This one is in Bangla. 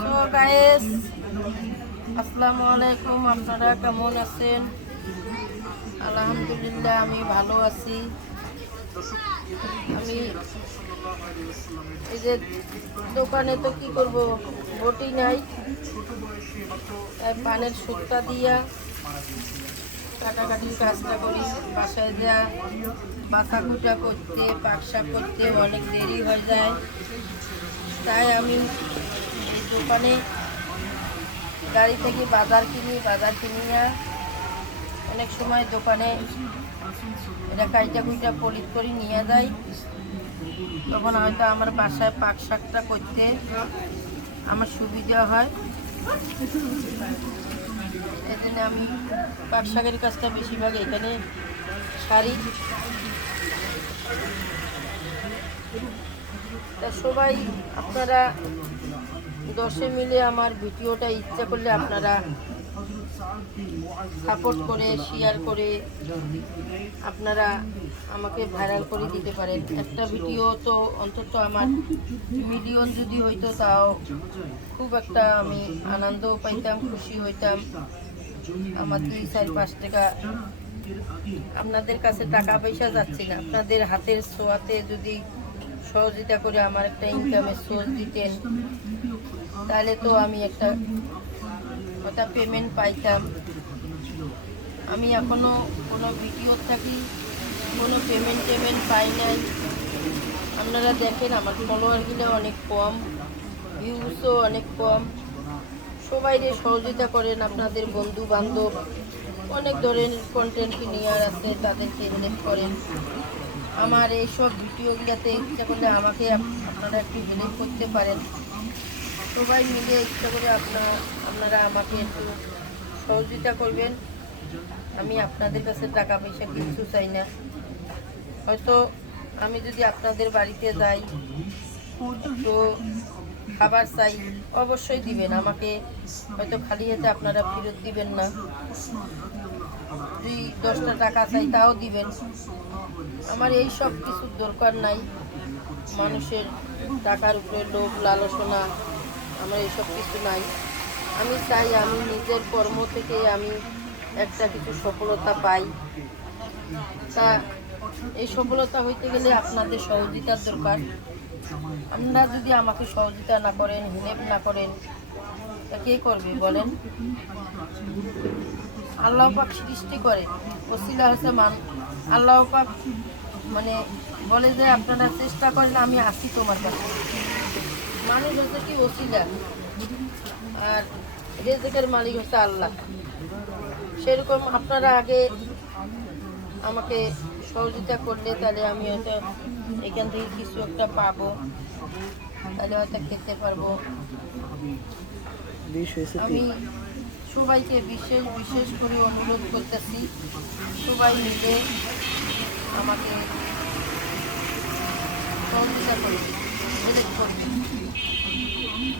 সো গাইস, আসসালামু আলাইকুম। আপনারা কেমন আছেন? আলহামদুলিল্লাহ, আমি ভালো আছি। আমি এই যে দোকানে তো কি করব, বটি নাই, তাই পানের সুতা দিয়া কাটাকাটির কাজটা করি। বাসায় যা বাছা কুটা করতে, পাকশাক করতে অনেক দেরি হয়ে যায়, তাই আমি এই দোকানে গাড়ি থেকে বাজার কিনিয়া অনেক সময় দোকানে এটা কাইটা কুইটা পলিট করে নিয়ে যাই। তখন হয়তো আমার বাসায় পাক শাকটা করতে আমার সুবিধা হয়। এই জন্য আমি পাক শাকের কাজটা বেশিরভাগ এখানে সারি। তা সবাই আপনারা 10 মিলে আমার ভিডিওটা ইচ্ছা করলে আপনারা সাপোর্ট করে, শেয়ার করে আপনারা আমাকে ভাইরাল করে দিতে পারেন। একটা ভিডিও তো অন্তত আমার মিলিয়ন যদি হইতো, তাও খুব একটা আমি আনন্দও পাইতাম, খুশি হইতাম। আমার 2-4-5 টাকা আপনাদের কাছে টাকা পয়সা যাচ্ছে না, আপনাদের হাতের ছোঁয়াতে যদি সহযোগিতা করে আমার একটা ইনকামের সোর্স দিতেন, তাহলে তো আমি একটা পেমেন্ট পাইতাম। আমি এখনও কোনো ভিডিও থাকি কোনো পেমেন্ট পাই নাই। আপনারা দেখেন আমার ফলোয়ারগুলো অনেক কম, ভিউসও অনেক কম। সবাই সহযোগিতা করেন, আপনাদের বন্ধু বান্ধব অনেক ধরনের কন্টেন্ট ক্রিয়েটর আছে, তাদেরকে হেল্প করেন। আমার এইসব ভিডিওগুলোতে ইচ্ছা করলে আমাকে আপনারা একটু হেল্প করতে পারেন। সবাই মিলে ইচ্ছা করে আপনারা আমাকে একটু সহযোগিতা করবেন। আমি আপনাদের কাছে টাকা পয়সা কিছু চাই না। হয়তো আমি যদি আপনাদের বাড়িতে যাই তো খাবার চাই, অবশ্যই দিবেন আমাকে। হয়তো খালি হাতে আপনারা ফেরত দিবেন না। যদি 10টা টাকা চাই তাও দিবেন। আমার এই সব কিছুর দরকার নাই। মানুষের টাকার উপরে লোভ লালসনা, আমার এইসব কিছু নাই। আমি চাই আমি নিজের কর্ম থেকে আমি একটা কিছু সফলতা পাই। তা এই সফলতা হইতে গেলে আপনাদের সহযোগিতার দরকার। আপনারা যদি আমাকে সহযোগিতা না করেন, হেল্প না করেন, তা কে করবে বলেন? আল্লাহ পাক সৃষ্টি করে, ওসিলা হচ্ছে আল্লাহ পাক মানে বলে যে আপনারা চেষ্টা করেন, আমি আসি তোমার কাছে। মানুষ হচ্ছে কি ওসিলা, আর রেজেকের মালিক হচ্ছে আল্লাহ। সেরকম আপনারা আগে আমাকে সহযোগিতা করলে তাহলে আমি হয়তো এখান থেকে কিছু একটা পাবো, তাহলে হয়তো খেতে পারবো। আমি সবাইকে বিশেষ করে অনুরোধ করতেছি, সবাই মিলে আমাকে সহযোগিতা করবে, হেল্প করবে।